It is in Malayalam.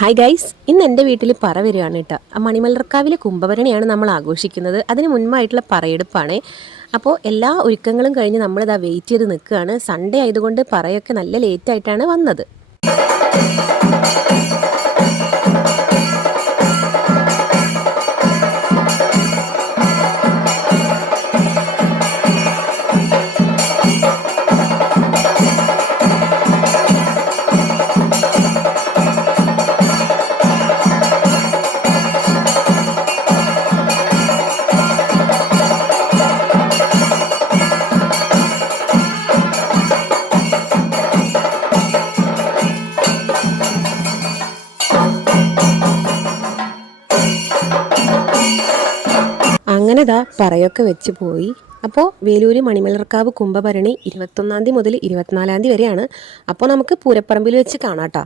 ഹായ് ഗൈസ്, ഇന്ന് എൻ്റെ വീട്ടിൽ പറ വരികയാണ് കേട്ടോ. മണിമലർക്കാവിലെ കുംഭഭരണിയാണ് നമ്മൾ ആഘോഷിക്കുന്നത്. അതിന് മുൻപായിട്ടുള്ള പറയെടുപ്പാണ്. അപ്പോൾ എല്ലാ ഒരുക്കങ്ങളും കഴിഞ്ഞ് നമ്മളിതാ വെയിറ്റ് ചെയ്ത് നിൽക്കുകയാണ്. സൺഡേ ആയതുകൊണ്ട് പറയൊക്കെ നല്ല ലേറ്റായിട്ടാണ് വന്നത്. അങ്ങനെ ദാ പറയൊക്കെ വെച്ച് പോയി. അപ്പോൾ വേലൂര് മണിമലർക്കാവ് കുംഭഭരണി 21 മുതൽ 24 വരെയാണ്. അപ്പോൾ നമുക്ക് പൂരപ്പറമ്പിൽ വെച്ച് കാണാം കേട്ടോ.